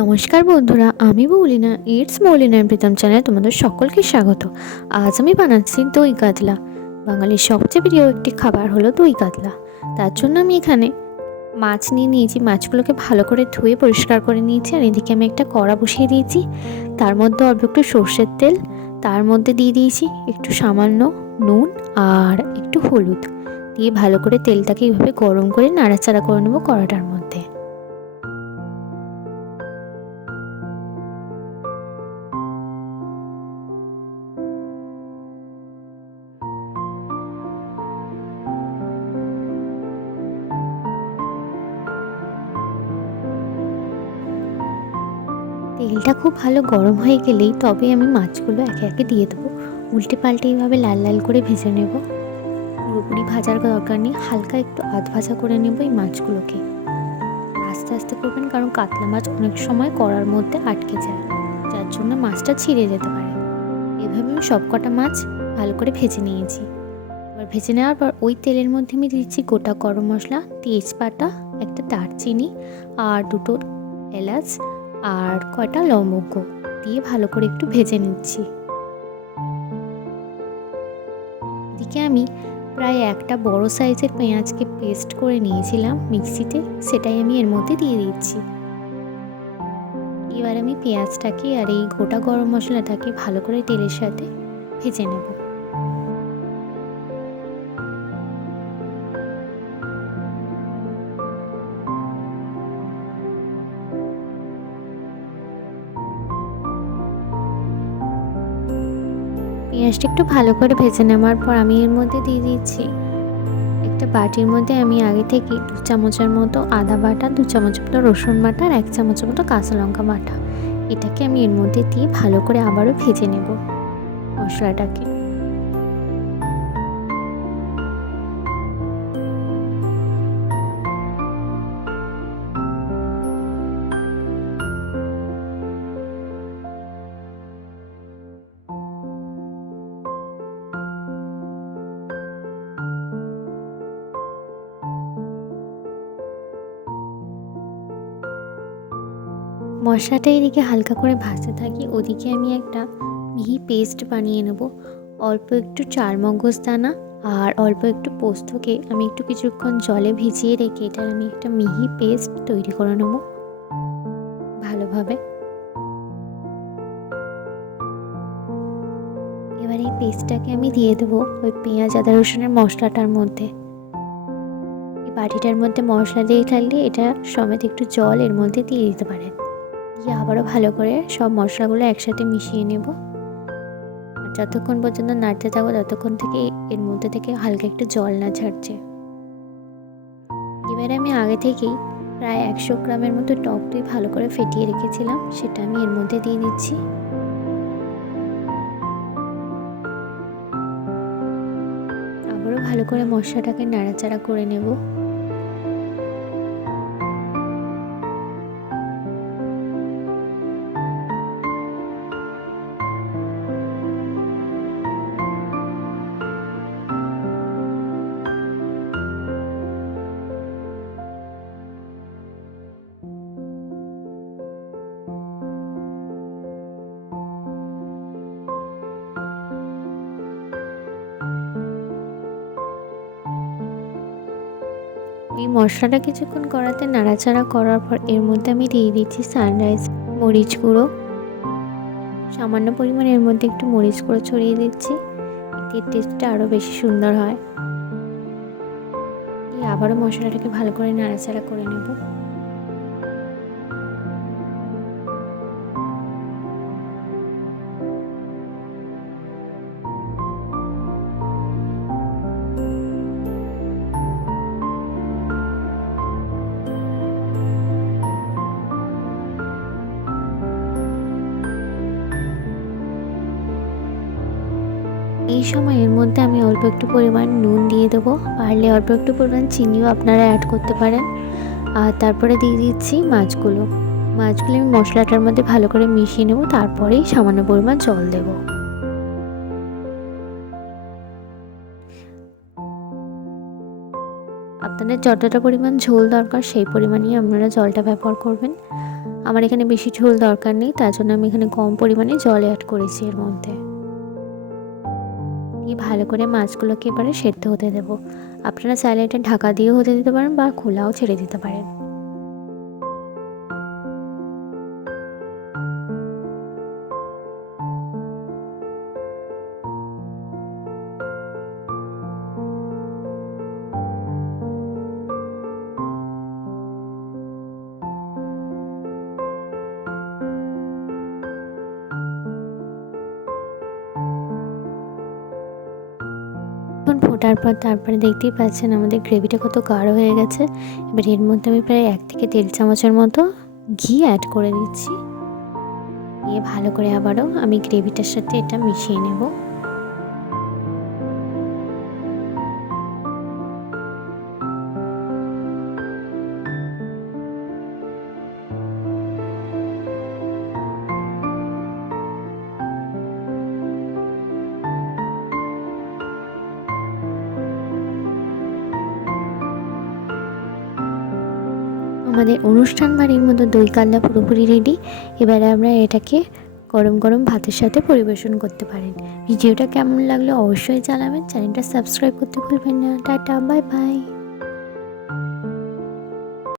নমস্কার বন্ধুরা, আমি মৌলিনা। ইটস মৌলিনা প্রীতম চ্যানেলে তোমাদের সকলকে স্বাগত। আজ আমি বানাচ্ছি দই কাতলা। বাঙালির সবচেয়ে প্রিয় একটি খাবার হলো দই কাতলা। তার জন্য আমি এখানে মাছ নিয়ে নিয়েছি। মাছগুলোকে ভালো করে ধুয়ে পরিষ্কার করে নিয়েছি। আর এদিকে আমি একটা কড়া বসিয়ে দিয়েছি। তার মধ্যে অল্প একটু সর্ষের তেল, তার মধ্যে দিয়ে দিয়েছি একটু সামান্য নুন আর একটু হলুদ দিয়ে ভালো করে তেলটাকে এইভাবে গরম করে নাড়াচাড়া করে নেবো কড়াটার মধ্যে। তেলটা খুব ভালো গরম হয়ে গেলেই তবে আমি মাছগুলো একে একে দিয়ে দেবো। উল্টে পাল্টে এইভাবে লাল লাল করে ভেজে নেব। পুরোপুরি ভাজার দরকার নেই, হালকা একটু আধ ভাজা করে নেব এই মাছগুলোকে। আস্তে আস্তে করবেন, কারণ কাতলা মাছ অনেক সময় কড়ার মধ্যে আটকে যায়, যার জন্য মাছটা ছিঁড়ে যেতে পারে। এভাবে আমি সব কটা মাছ ভালো করে ভেজে নিয়েছি। এবার ভেজে নেওয়ার পর ওই তেলের মধ্যে আমি দিচ্ছি গোটা গরম মশলা, তেজপাতা, একটা দারচিনি আর দুটো এলাচ আর কয়টা লবঙ্গ দিয়ে ভালো করে একটু ভেজে নিচ্ছি। এদিকে আমি প্রায় একটা বড় সাইজের পেঁয়াজকে পেস্ট করে নিয়েছিলাম মিক্সিতে, সেটাই আমি এর মধ্যে দিয়ে দিচ্ছি। এবার আমি পেঁয়াজটাকে আর এই গোটা গরম মশলাটাকে ভালো করে তেলের সাথে ভেজে নেব। পেঁয়াজটা একটু ভালো করে ভেজে নেওয়ার পর আমি এর মধ্যে দিয়ে দিচ্ছি একটা বাটির মধ্যে আমি আগে থেকে 2 চামচের মতো আদা বাটা, 2 চামচ মতো রসুন বাটা আর 1 চামচের মতো কাঁচা লঙ্কা বাটা, এটাকে আমি এর মধ্যে দিয়ে ভালো করে আবারও ভেজে নেব মশলাটাকে। মশলাটা এদিকে হালকা করে ভাজতে থাকি, ওদিকে আমি একটা মিহি পেস্ট বানিয়ে নেব। অল্প একটু চারমগজ দানা আর অল্প একটু পোস্তকে আমি একটু কিছুক্ষণ জলে ভিজিয়ে রেখে এটার আমি একটা মিহি পেস্ট তৈরি করে নেব ভালোভাবে। এবার এই পেস্টটাকে আমি দিয়ে দেবো ওই পেঁয়াজ আদা রসুনের মশলাটার মধ্যে। এই বাটিটার মধ্যে মশলা দিয়ে থাকলে এটা সমেত একটু জল এর মধ্যে দিয়ে দিতে পারেন। দিয়ে আবারও ভালো করে সব মশলাগুলো একসাথে মিশিয়ে নেব। আর যতক্ষণ পর্যন্ত নাড়তে থাকবো ততক্ষণ থেকে এর মধ্যে থেকে হালকা একটু জল না ছাড়ছে। এবারে আমি আগে থেকেই প্রায় 100 গ্রামের মতো টক দই ভালো করে ফেটিয়ে রেখেছিলাম, সেটা আমি এর মধ্যে দিয়ে দিচ্ছি। আবারও ভালো করে মশলাটাকে নাড়াচাড়া করে নেব। এই মশলাটা কিছুক্ষণ কড়াতে নাড়াচাড়া করার পর এর মধ্যে আমি দিয়ে দিচ্ছি সানরাইজ মরিচ গুঁড়ো। সামান্য পরিমাণে এর মধ্যে একটু মরিচ গুঁড়ো ছড়িয়ে দিচ্ছি, এতে টেস্টটা আরও বেশি সুন্দর হয়। আবারও মশলাটাকে ভালো করে নাড়াচাড়া করে নেব। এই সময় এর মধ্যে আমি অল্প একটু পরিমাণ নুন দিয়ে দেবো, পারলে অল্প একটু পরিমাণ চিনিও আপনারা অ্যাড করতে পারেন। আর তারপরে দিয়ে দিচ্ছি মাছগুলো আমি মশলাটার মধ্যে ভালো করে মিশিয়ে নেব, তারপরেই সামান্য পরিমাণ জল দেব। আপনাদের যতটা পরিমাণ ঝোল দরকার সেই পরিমাণই আপনারা জলটা ব্যবহার করবেন। আমার এখানে বেশি ঝোল দরকার নেই, তার জন্য আমি এখানে কম পরিমাণে জল অ্যাড করেছি এর মধ্যে। দিয়ে ভালো করে মাছগুলোকে এবারে সেদ্ধ হতে দেবো। আপনারা চাইলে এটা ঢাকা দিয়েও হতে দিতে পারেন বা খোলাও ছেড়ে দিতে পারেন। এখন ফোটার পর তারপরে দেখতেই পাচ্ছেন আমাদের গ্রেভিটা কত গাঢ় হয়ে গেছে। এবার এর মধ্যে আমি প্রায় 1 থেকে 1.5 চামচের মতো ঘি অ্যাড করে দিচ্ছি। দিয়ে ভালো করে আবারও আমি গ্রেভিটার সাথে এটা মিশিয়ে নেব। আমাদের অনুষ্ঠান বাড়ির মতো দই কাতলা পুরোপুরি রেডি। এবারে আমরা এটাকে গরম গরম ভাতের সাথে পরিবেশন করতে পারেন। ভিডিওটা কেমন লাগলো অবশ্যই জানাবেন। চ্যানেলটা সাবস্ক্রাইব করতে ভুলবেন না। Tata, bye bye.